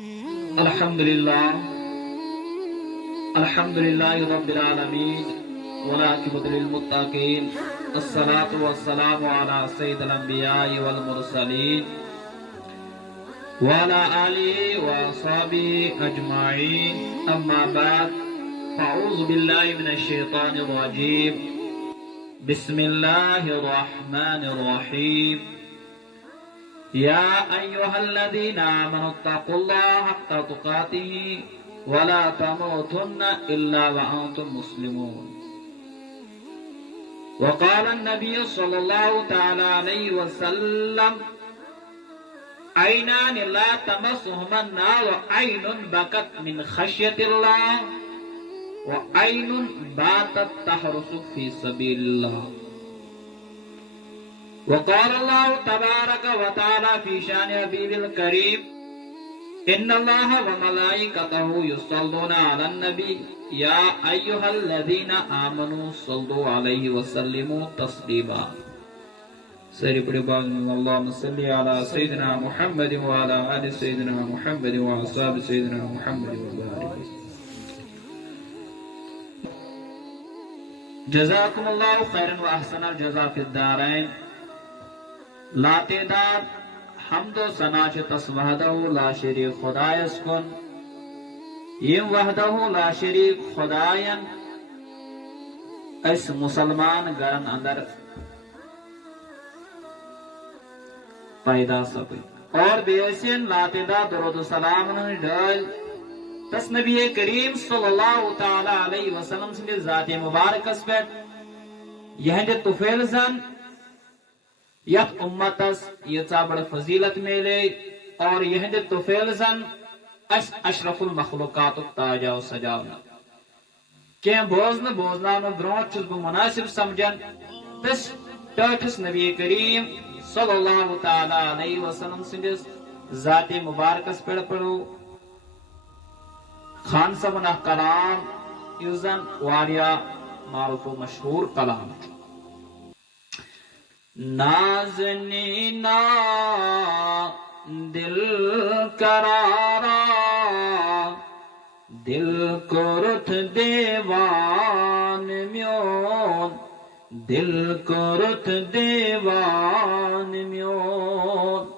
الحمدللہ رب العالمین والعاقبۃ للمتقین الصلاة والسلام علی سید الانبیاء والمرسلین وعلی آلہ واصحابہ اجمعین اما بعد فاعوذ باللہ من الشیطان الرجیم بسم اللہ الرحمن الرحیم یا ایہا الذین آمنوا اتقوا اللہ حق تقاته ولا تموتن الا وانتم مسلمون وقال النبي صلى الله تعالى عليه وسلم عينان لا تمسهما النار عين بكت من خشية الله وعين باتت تحرس في سبيل الله وقال الله تبارك وتعالى في شان حبيب الكريم ان الله وملائكته يصلون على النبي يا ايها الذين امنوا صلوا عليه وسلموا تسليما سری پڑے باغ میں اللهم صل على سيدنا محمد وعلى ال سيدنا محمد وعلى اصحاب سيدنا محمد وبارك جزاكم الله خيرا واحسن الجزاء في الدارين لا تعداد حمد و ثنا تس وحدہ لا شریک خدایس کن یم وحدہ لا شریک خداین اس مسلمان گرن اندر پیدا سپی اور بیسین لا تعداد درود و سلام ڈال تس نبی کریم صلی اللہ تعالی علیہ وسلم سے ذات مبارکس پہ یہ طفیل زن یت امتس یژا بڑ فضیلت میلے اور یہند طفیل زن اشرف المخلوقات تاجا و سجاونا کی بوزنا برونٹ چھس بہ مناسب سمجھن تس ٹاٹھس نبی کریم صلی اللہ تعالی علیہ وسلم سندس ذات مبارکس پڑ پڑو خان صاحبنا کلام یوزن واریا معروف و مشہور کلام نازنینا دل کرارا دل کرت دیوان میون دل کرت دیوان میون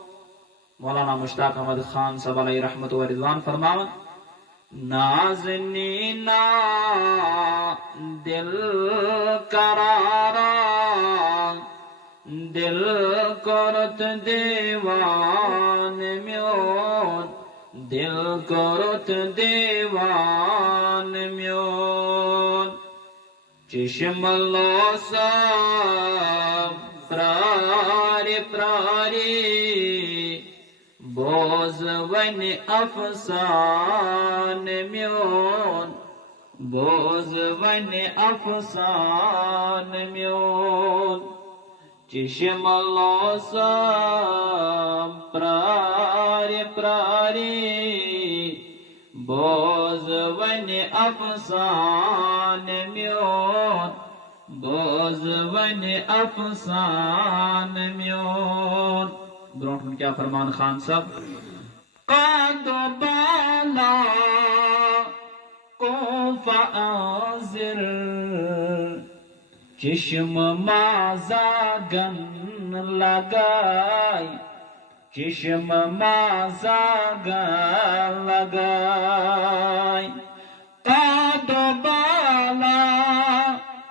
مولانا مشتاق احمد خان صاحب علیہ رحمت و رضوان فرماون نازنینا دل کرارا دل کرت دیوان میون دل کرت دیوان میون چشم لوسا پراری پراری بوز ون افسان میون بوز ون افسان میون چشم لوسا پراری پراری بوز ون افسان میون بوز ون افسان میون برونٹ میں کیا فرمان خان صاحب قاد بالا کو فآزر چشم مازاگن لگائی چشم مازاگن لگائی قاد بالا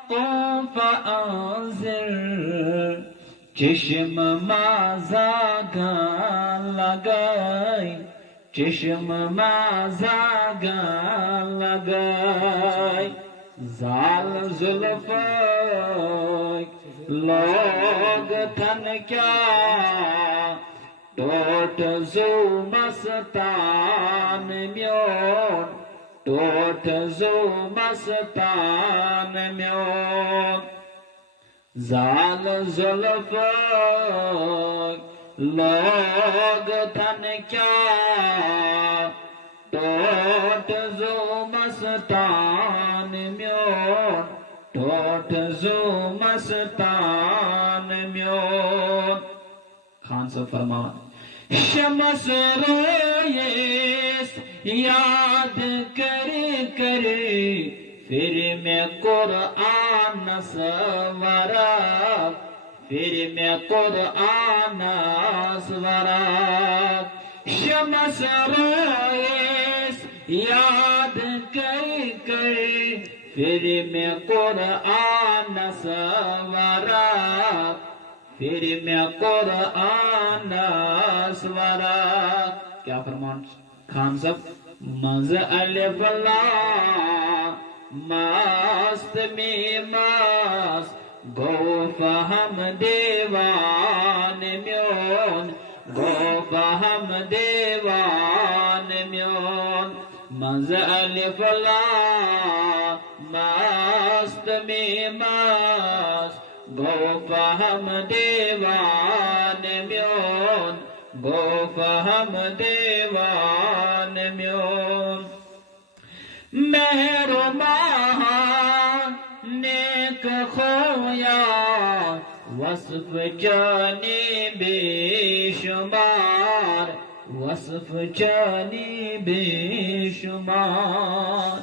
طوف انظر چشم مازاگن لگائی چشم مازاگن لگائی زال زلف لوگ تھن کیا ٹوٹ زو مستان میون ٹوٹ زو مستان میون زال زلف لوگ تھن کیا ٹوٹ زو مستان میون ٹوٹ زو مستان میون خان صاحب فرمان شمس روئے یاد کر کر پھر میں قرآن سورا پھر میں قرآن سورا شمس رویس یاد کر کر پھر میں قرآن سورا پھر میں قرآن سورا. کیا فرمان خان صاحب؟ مز الف لام مست میماس گو فہم دیوان میون گو فہم دیوان میون مز الف لام مست میماس گو فہم دیوان میون گو فہم دیوان میون مہر و ماہان نیک خویا وصف جانی بے شمار وصف جانی بے شمار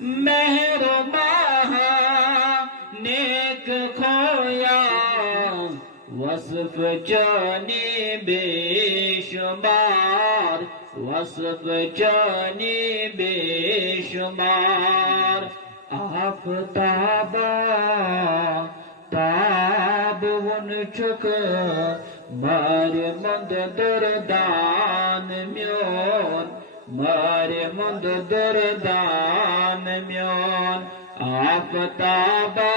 مہر و ماہان نیک کھویا وصف جانی بے شمار وصف جانی بے شمار آفتابا تاب ون چک مار مند دردان میون مار مند دردان میون آفتابا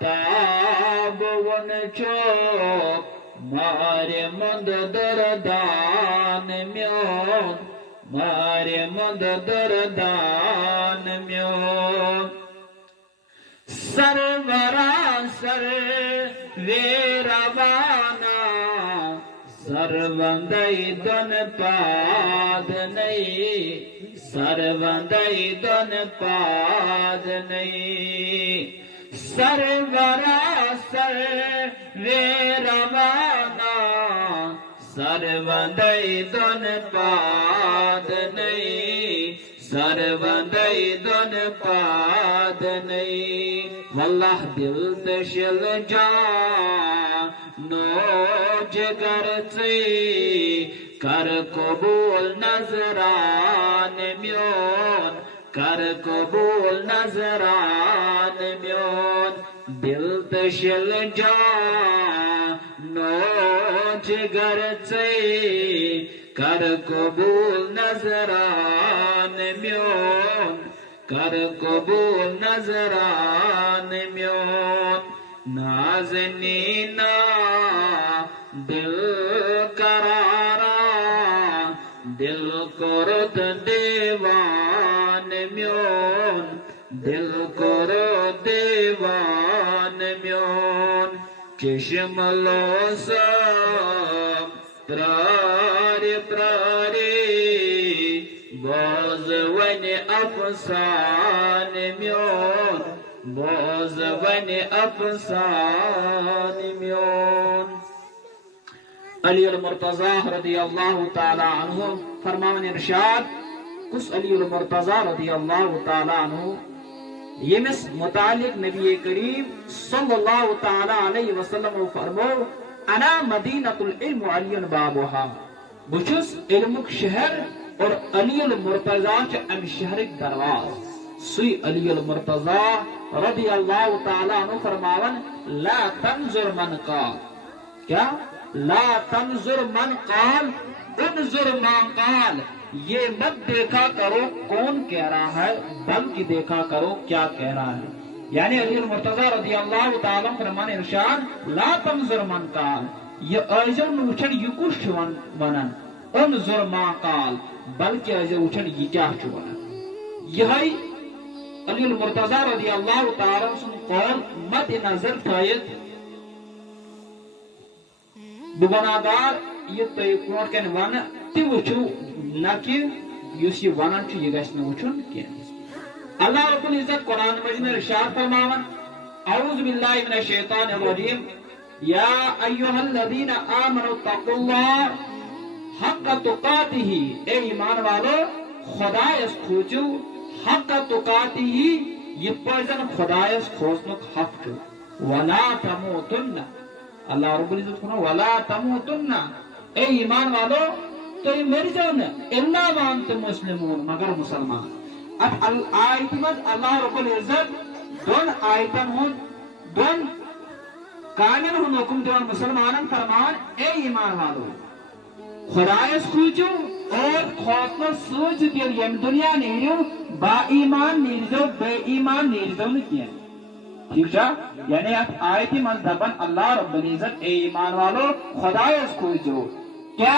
تاب ون چک مار مند دردان میون مار مند دردان میون سرورا سر ویروانا سروندی دن پاد نئی سروندی دن پاد نئی سرورا سر ویروانا سروندی دن پاد نئی سروندی دن پاد نئی واللہ دل دشل جانو جگر چی کر قبول نظران میون کر قبول نظران میون دل دشل جانو جگر چی کر قبول نظران میون کر قبول نظران میون نازنینا دل قرارا دل کرد دیوان میون دل کرد دیوان میون چشم لوسم پراری پراری باز ون افسان میون باز ون افسان میون. علی المرتضی رضی اللہ تعالی عنہ فرمان ارشاد کس علی المرتضی رضی اللہ تعالی عنہ یمس متعلق نبی کریم صلی اللہ تعالی علیہ وسلم فرمو انا مدینۃ العلم علی بابها بچس علمک شہر اور علی المرتضی چ ام شہرک دروازہ سی علی المرتضی رضی اللہ تعالی عنہ فرماون لا تنظر من قال کیا لا تنظر من قال انظر من قال یہ مت دیکھا کرو کون کہہ رہا ہے بلکہ دیکھا کرو کیا کہہ رہا ہے. یعنی علی المرتضی رضی اللہ تعالی عنہ فرمان ارشاد لا تنظر من قال یہ ایزو وچھن یہ کچھ ونن انظر ما قال بلکہ ایزو وچھن یہ کیا ونن. یہ علی المرتضی رضی اللہ تعالی عنہ سن قول مد نظر تھائیت ببنادار یہ تھی برونٹ کن ون تہ وچھو نہ کہ یس یہ ونان یہ گژھِ نہ وچھن کی. اللہ رب العزت قرآن مجید میں ارشاد فرماون اعوذ باللہ من الشیطان الرجیم یا ایھا الذین آمنوا اتقوا اللہ حق تقاته اے ایمان والو خدایس کھوچو حق تقاته یہ پزن خدایس کھوچنک حق چھو ولا تموتن اللہ رب العزت کو ولا تموتن اے ایمان والو تو یہ مر جاؤ نا الا وانتم مسلمون مگر مسلمان. اب آیت مز اللہ رب العزت دون آیتن ہن دون کامن ہن حکم دیوان مسلمانن فرمان اے ایمان والو خدایس کھوچو اور خوفنا سوچ دل یم دنیا نیرو با ایمان نیرزو بے ایمان نیرزو نکیا. ٹھیک ہے یعنی اب آیتی من دبن اللہ رب العزت اے ایمان والو خدایس کھوچو کیا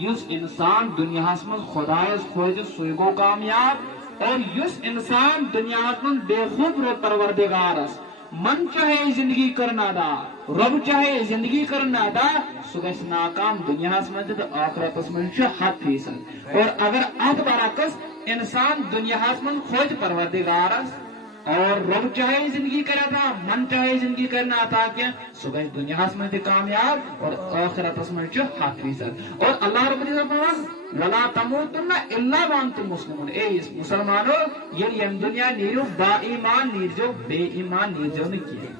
یس انسان دنیا من خدایس کھوچو سوی گو کامیاب اور یس انسان دنیا من بے خوب رو پروردگارس من چاہے زندگی کرنا دا رب چاہے زندگی کرنا دا سو گژھِ ناکام دنیا من تو آخرتس من 100%. اور اگر ات برعکس انسان دنیا من خوج پروردگارس اور رب چاہے زندگی کرا تھا من چاہے زندگی کرنا تھا کیا سو گژھِ دنیا من تہ کامیاب اور آخرتس من 100%. اور اللہ رب العزت فرمان ولا تموتن الا وانتم مسلمون اے مسلمانو یہ دنیا نیرو با ایمان نیرجو بے ایمان نیرجو نے کیا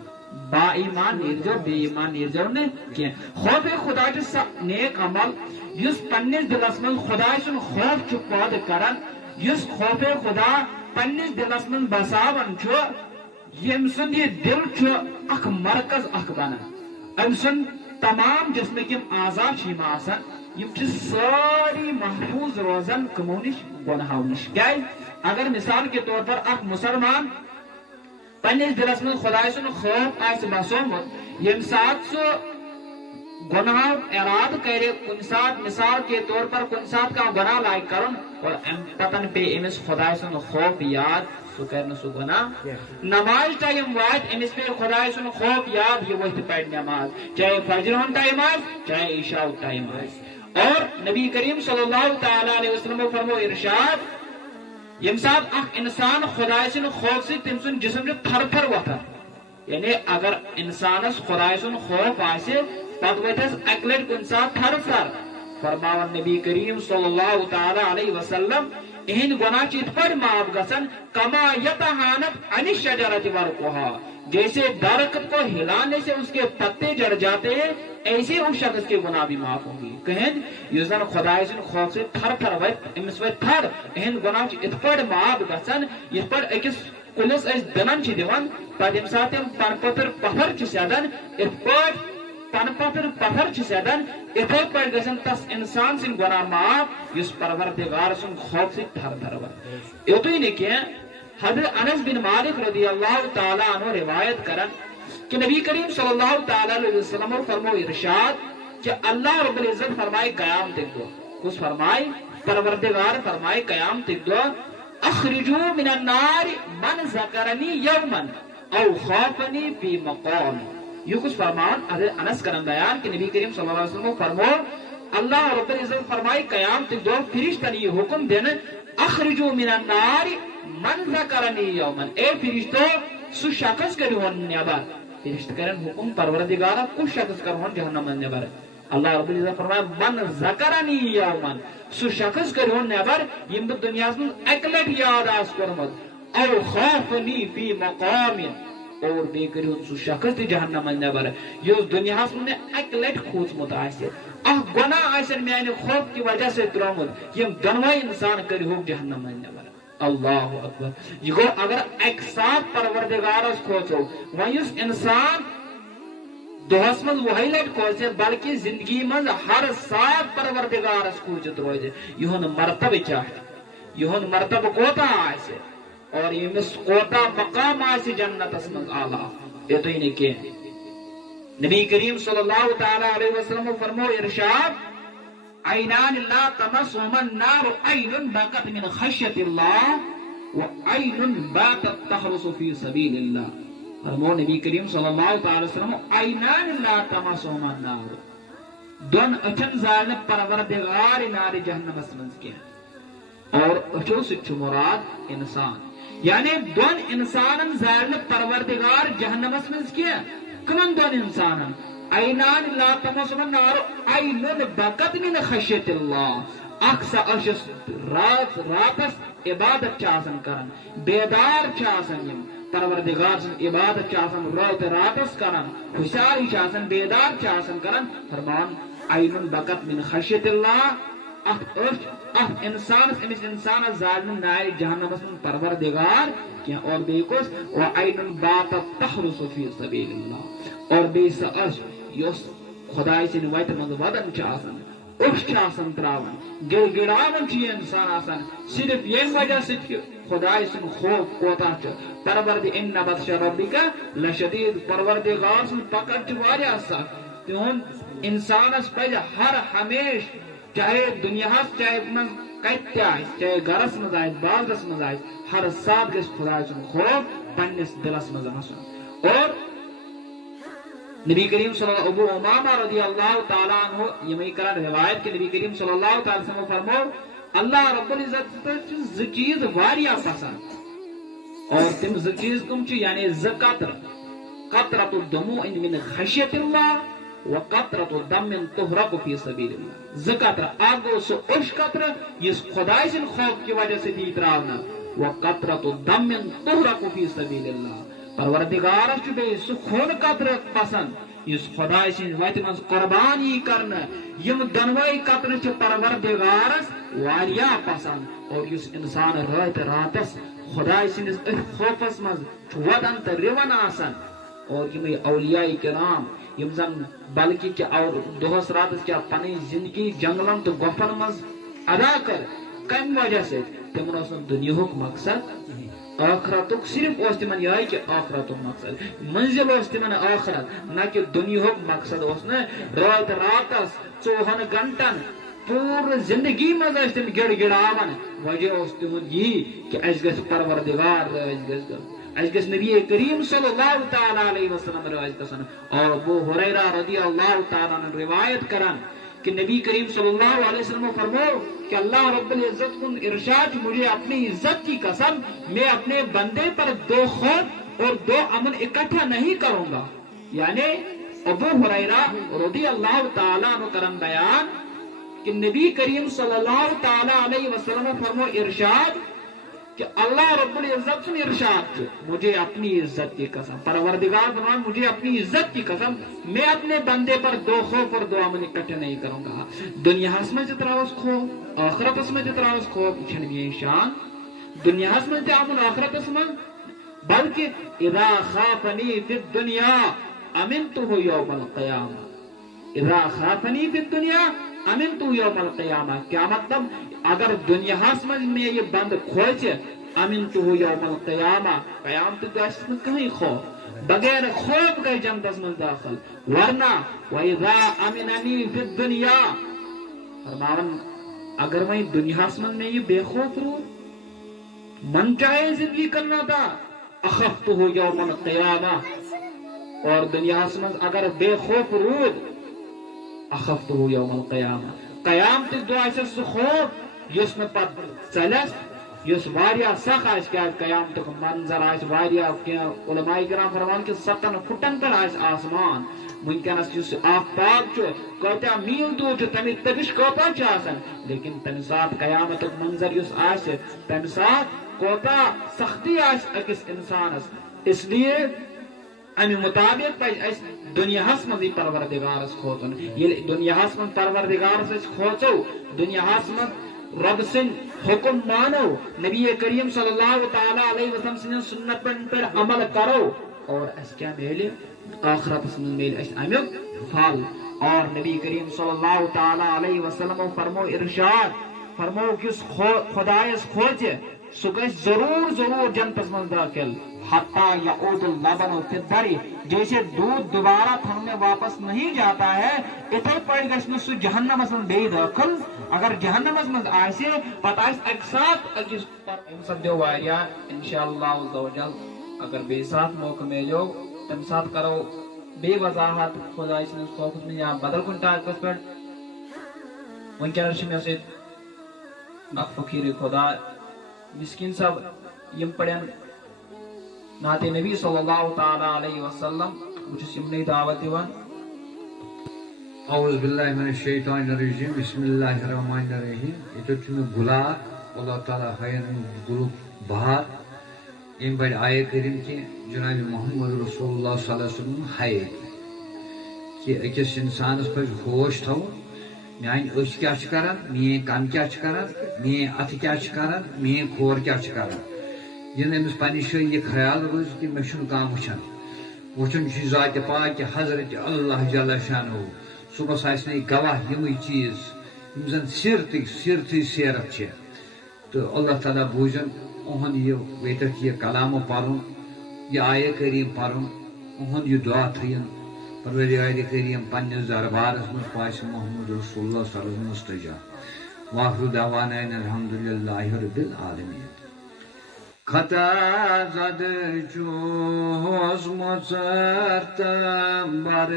با ایمان نیرجو بے ایمان نیرجو نے کیا. خوف خدا چ نیک عمل یس پنس دلس من خدا سن خوف چھ پود کرن یس خوف خدا پنس دلس من بساون چھ یم سن یہ دل چھ اخ مرکز اخ بنا ام سن تمام جسمک یم اعضاء چھ آسان یم چھ ساری محفوظ روزن کمو نش گناہو نش. کیا اگر مثال کے طور پر اخ مسلمان پنس دلس من خدا سن خوف آس بسومت یم سات سو گناہ اراد کرے کن سات مثال کے طور پر کن سات کا گناہ لائق کرن اور پتن پہ امس خدا سن خوف یاد سو کرنا سو گناہ نماز ٹائم وات امس پہ خدا سن خوف یاد یہ وقت پڑھ نماز چاہے فجر ہن ٹائم آس چاہے عشاء ٹائم آس. اور نبی کریم صلی اللہ تعالی علیہ وسلم فرمو ارشاد یم سات اخ انسان خدا سن خوف سے تم سن جسم تھر تھر وتھان یعنی اگر انسانس خدا سن خوف آسے پت وتس اک لٹ کن سات تھر تھر فرماون نبی کریم صلی اللہ تعالی علیہ وسلم اہند گناہ چھ ات پٲٹھۍ معاف گژھان کما یتحانت عن الشجرۃ ورقها جیسے درخت کو ہلانے سے اس کے پتے جڑ جاتے ہیں ایسے اس شخص کے گناہ بھی معاف ہوں گے. کہند یس زن خدا سن خوف سے تھر تھر وت امس وت تھر اہند گناہ چھ ات پٲٹھۍ معاف گژھان یت پٲٹھۍ أکِس کُلِس أسۍ دٕنن چھِ دِوان پتہٕ ییٚمہِ ساتہٕ تِم پن پٔتٕر پتھر چھِ سیدان ات پٲٹھۍ پن پتھر پتھر چھ سیدان اتھے پٲٹھۍ گژھن تس انسان سن گناہ معاف یس پروردگار سن خوف سے تھر تھر وت. یوتُے نہٕ کینٛہہ حضرت انس بن مالک رضی اللہ تعالی عنہ روایت کرن کہ نبی کریم صلی اللہ تعالی علیہ وسلم فرمو ارشاد کہ اللہ رب العزت فرمائے قیام تک دو کس فرمائے پروردگار فرمائے قیام تک دو اخرجو من النار من ذکرنی یوما او خوفنی فی مقام. یہ کچھ فرمان حضرت انس کرن بیان کہ نبی کریم صلی اللہ علیہ وسلم فرمو اللہ رب العزت فرمائے قیام تک دو فرشتن یہ حکم دین اخرجو من النار من ذکرنی یوما اے فرشتو سو شخص کرہون نیبر فرشت کرن حکم پروردگارا کس شخص کرہون جہنم نیبر. اللہ رب العزت فرمائے من ذکرنی یوما سو شخص کرہون نیبر یم بہ دنیا من اک لٹ یاد آس کورمت او خوفنی فی مقام اور بے کرہون سو شخص تہ جہنم نیبر یس دنیا من اک لٹ کھوژمت آسہ اخ گناہ آسن میانہ خوف کی وجہ سے ترومت یم دونوے انسان کرہوک جہنم نیبر. اللہ اکبر. یہ گو اگر ایک ساتھ پروردگارس کھوچو ویس انسان دہس من وہی لٹ کھوچے بلکہ زندگی من ہر ساتھ پروردگارس کھوچت روزے یہن مرتبہ کیا یہن مرتبہ کوتا آسے اور یمس کوتا مقام آسے جنتس من اعلیٰ. یہ تو ہی کہ نبی کریم صلی اللہ تعالی علیہ وسلم فرمو ارشاد عینان لا تمسهما النار عین بقت من خشیت اللہ وعین باتت تحرس فی سبیل اللہ. فرمو نبی کریم صلی اللہ تعالی وسلم عینان لا تمسهما النار دون اچن زالن پروردگار نار جہنم منز کیا اور اچو سے مراد انسان یعنی دون انسان زالن پروردگار جہنم منز کیا کمن دون انسان عینان لا تمسهم النار عین بکت من خشیت اللہ اکھ سا اشس راتس عبادت چھ آسان کران بیدار چھ آسان یم پروردگار سن عبادت چھ آسان راتس کران ہوشیاری چھ آسان بیدار چھ آسان کران فرمان عین بکت من خشیت اللہ اکھ انسانس امس انسانس ظالم نائر جہنمس من پروردگار کیا اور بیکوس و عین باتت تحرس فی سبیل اللہ اور بی سا اش یس خدای سن ویت من ودن چھ آسان اش چھ آسان تراون گل گڑاون چھ انسان آسان صرف یم وجہ سے خدای سن خوف کوتا چھ پرورد ان بطش ربک لشدید پروردگار سن پکڑ چھ واریاہ سخت تہن انسانس پز ہر ہمیش چاہے دنیا چاہے من کت چاہے گرس مز بازرس مز ہر ساتھ گھس خدا سن خوف پنس دلس مز آسن اور نبی کریم صلی اللہ ابو امامہ رضی اللہ تعالیٰ عنہ یہ کران روایت کہ نبی کریم صلی اللہ تعالیٰ وسلم فرمو اللہ رب العزت ز چیز واریاہ پسند اور تم ز چیز کم چھ یعنی ز قطرۃ الدموع من خشیت اللہ وقطرۃ الدم تحرق فی سبیل اللہ ز قطرہ آگو سو اش قطرہ اس خدای سن خوف کی وجہ سے دی تراونا وقطرۃ الدم تحرق فی سبیل اللہ پروردگار چھ بے سو خون قطرہ پسند اس خدای سن وتہ من قربانی کرنا یم دنوئی قطرہ چھ پروردگارس واریاہ پسند اور اس انسان راتس خدای سن خوفس من ودن تو رون آسان اور یم اولیاء کرام یم زن بلکہ کہ اور دہس راتس کیا پنی زندگی جنگلن تو گفن مز ادا کر کم وجہ سے تمن اس دنیا مقصد آخرتک صرف اس تمن یہ کہ آخرتک مقصد منزل اس تمن آخرت نہ کہ دنیا مقصد اس نا راتس 24 گھنٹن پور زندگی مز اس تم گڑ گڑاون وجہ اس تمن یہ کہ اس گژھ پروردگار اس گژھ نبی کریم صلی اللہ تعالی علیہ وسلم روایت گژھن اور ابو ہریرہ رضی اللہ تعالی عنہ روایت کران کہ نبی کریم صلی اللہ علیہ وسلم فرمو کہ اللہ رب العزت کن ارشاد مجھے اپنی عزت کی قسم میں اپنے بندے پر 2 خوف اور 2 امن اکٹھا نہیں کروں گا یعنی ابو ہریرہ رضی اللہ تعالی عنہ کرن بیان کہ نبی کریم صلی اللہ تعالی علیہ وسلم فرمو ارشاد کہ اللہ رب العزت سے ارشاد مجھے اپنی عزت کی قسم پروردگار فرمان مجھے اپنی عزت کی قسم میں اپنے بندے پر 2 خوف اور 2 امن اکٹھے نہیں کروں گا دنیا میں جتراوس خوف آخرت میں جتراوس خوف چھن یہ شان دنیا میں امن آخرت میں بلکہ اذا خافنی فی الدنیا امنته یوم القیامہ اذا خافنی فی الدنیا امنته یوم القیامہ کیا مطلب اگر دنیا میں یہ بند کھوچ امنته یوم القیامہ قیامت گاس میں کہیں خوف بغیر خوف گئے جنت میں داخل ورنہ وَإِذَا أَمِنَنِي فِي الدُّنْيَا فرماون اگر میں دنیا میں یہ بے خوف رو من چاہے زندگی کرنا تھا اخفته یوم القیامہ اور دنیا میں اگر بے خوف رود اخفته یوم القیامہ قیامت دعا سے خوف یس میں پت چلس یس واریاہ سخ آس کیا قیامت منظر آس واریاہ علماء کرام فرمان کہ 7 فٹن پر آس آسمان ونکس اس آفتاب کتیا میل دور تمہ تبش کوتا آسان لیکن تمہ سات قیامت منظر اس آس تمہ سات کوتا سختی آس اکس انسانس اس لیے امی مطابق پہ اس دنیا من پروردگارس کھوتن یل دنیا من پروردگارس کھوچو دنیا من رب سن حکم مانو نبی کریم صلی اللہ تعالی علیہ وسلم سن سنت پر عمل کرو اور اس کیا میلے آخرت من میل اس امیک پھل اور نبی کریم صلی اللہ تعالی علیہ وسلم فرمو ارشاد فرمو کس خدایس کھوچے سو گژھِ ضرور جنتس من داخل حتی یعود اللبن فی الدری جیسے دودھ دوبارہ تھن میں واپس نہیں جاتا ہے اتھے پڑ گژھِ سو جہنم من بے داخل اگر جہنم من آسے پتہ آس اک ساتھ اکس پر سب دیو واریاہ انشاءاللہ عز و جل اگر بے ساتھ موقع ملو تم ساتھ کرو بے وضاحت خدا اس نے خوف میں یا بدل کن ٹاپکس پر ونکس میں سے اک فقیر خدا مسکین صاحب یم پڑھن نعت نبی صلی اللہ تعالی علیہ وسلم بچس یمنی دعوت دیوان اعوذ باللہ من الشیطان الرجیم بسم اللہ الرحمن الرحیم یہ تو گلاب اللہ تعالیٰ ہین گلوک بہار یم بڑ آئے کریم کہ جناب محمد رسول اللہ صلی اللہ علیہ وسلم ہائے کہ اکس انسانس پہ ہوش تھو میان اچھ کیا کران مین کن کیا کران مین اتھ کیا کران مین کھور کیا کران ین امس پنہ جائیں یہ خیال روز کہ مے چھن کانٛہہ وچھان وچھن چھ ذات پاک حضرت اللہ جل شانہ صبح آسنے گواہ یمے چیز یم زن سیرت سیرت چھ تو اللہ تعالیٰ بوزن اہد یہ ویتک یہ کلام پرن یہ آیہ کریم پرن اہد یہ دعا تھین پروردگار کریم پنس دربارس مز پاس محمد رسول اللہ صلی اللہ علیہ وسلم مستجاب واخر دعوانا ان الحمد للہ رب العالمین خطا زد چوز مصرتم بر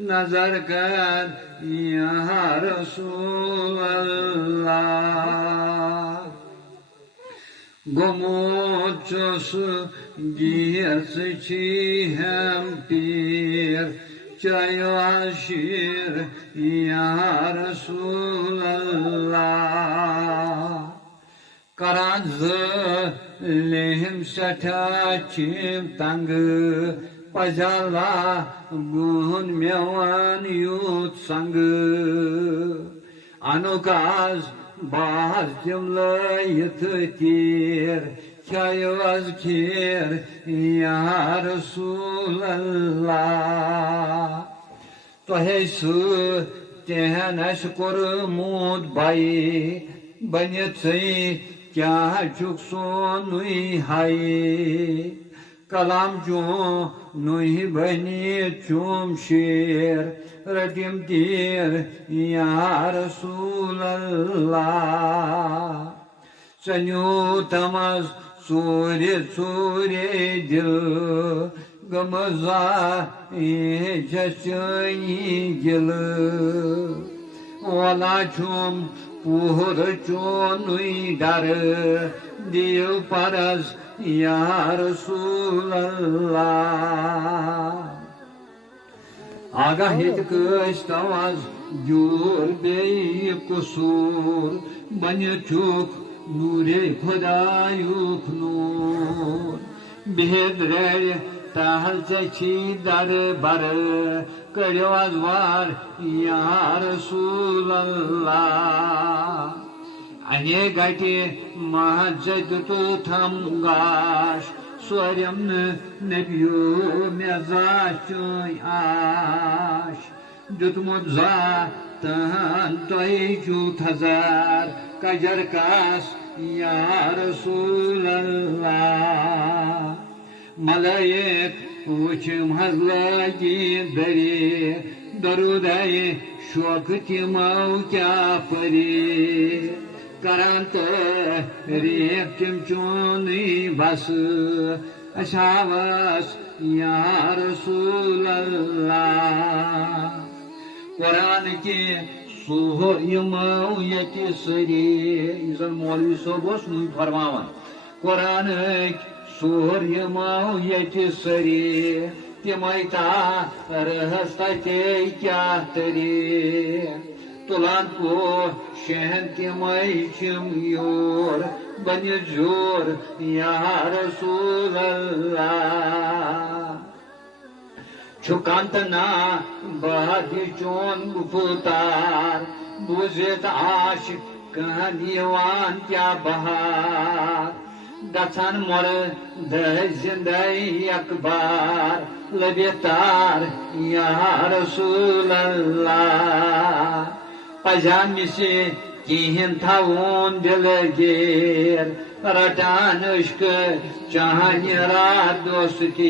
نظر کر یا رسول اللہ گموت چوس گیس چی ہم پیر چایو عشیر یا رسول اللہ کران ظلم سٹھا چیم تنگ پجالا گون میوان یوت سنگ انوکاز باز جملایت تیر چایو از کھیر یا رسول اللہ تو ہے سو تہن اس کورمت بائی بنت سی کیا چک سونوی ہائی کلام چون نوی بنی چوم شیر رٹیم تیر یا رسول اللہ سنیو تمز سوری دل گمزا جسنی گل والا چوم پور چونوی ڈر دیو پرس یا رسول اللہ آگاہ کس تواز جور بی قصور بن چوک نور خدایوک نور بہد ریڑ تحل چی در بر کڑیو ازوار یا رسول اللہ انے گٹی مسجد تو تھم گاش سوریم نبیو میزاش چوئی آش دتمت زا تہن توئی چوت ہزار کجر کاس یا رسول اللہ ملائک وچم حض لگی دری درودائی شوق تمو کیا پری کران تو ریک تم چونی بس اشاوس یا رسول اللہ قرآن کی سوہر یمو یتی سری زن مولوی صاحب اس نوی فرماوان قرآن سوہر یمو یتی سری تمتا رہستا تی کیا تری تلان کو شہن تمئی چم یور بن جور یا رسول اللہ چھکانت نا بہدی چون گفتار بوزت عاشق کہانیوان کیا بہار گژھان مر دہ زندگی اکبار لبیتار یا رسول اللہ پجان سے کہین تھاون دل گیر رٹان عشق چاہن رات دوستی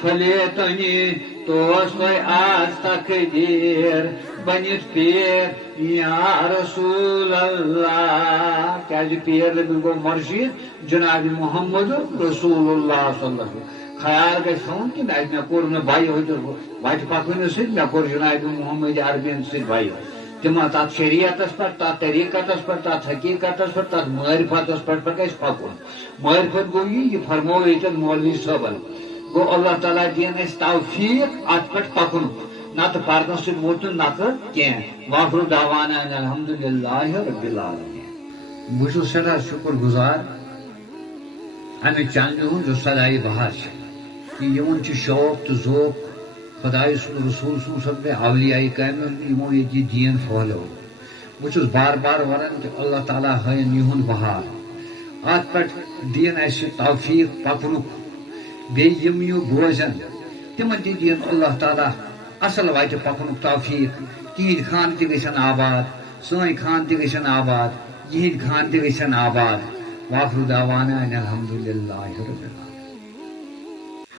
پھلے تنی توس آج تک دیر بنت پیر یا رسول اللہ کیا پیر لبن گو مرشید جناب محمد رسول اللہ صلی اللہ علیہ وسلم خیال گئی تھون کہ مے کور نا بائی وتہ پکن ست مے کور جناب محمد عربین ست بائی تم تر شریعتس پہ تر طریقتس پہ تر حقیقتس پہ تر معرفتس پہ گھس پکن معرفت گو یہ فرمو یتن مولوی صاحبن گو اللہ تعالیٰ دین اس توفیق ات پہ پکن نت پردن سۭتۍ ووت نہٕ نتہٕ کینٛہہ واخر دعوانا ان الحمدللہ رب العالمین بہٕ چھُس سٮ۪ٹھاہ شُکر گُزار امہِ چنلہِ ہُنٛد یُس سدایہِ بہار چھِ کہ یِمن چھُ شوق تہٕ ذوق خۄدایہِ سُنٛد رسوٗل سٕنٛز اولیاء کامہِ یِمو ییٚتہِ یہِ دیٖن پھہلوو بہٕ چھُس بار بار ونان کہ اللہ تعالیٰ ہٲیِن یِہُنٛد بہار اتھ پٮ۪ٹھ دِیِن اَسہِ توفیٖق پکنُک بیٚیہِ یِم یہِ بوزن تِمن تہِ دِیِن اللہ تعالیٰ اصل وتہِ پکنُک توفیٖق تِہنٛدۍ خانہٕ تہِ گژھن آباد سٲنۍ خانہٕ تہِ گژھن آباد یِہنٛدۍ خانہٕ تہِ گژھن آباد واخر دعوانا ان الحمدللہ رب العالمین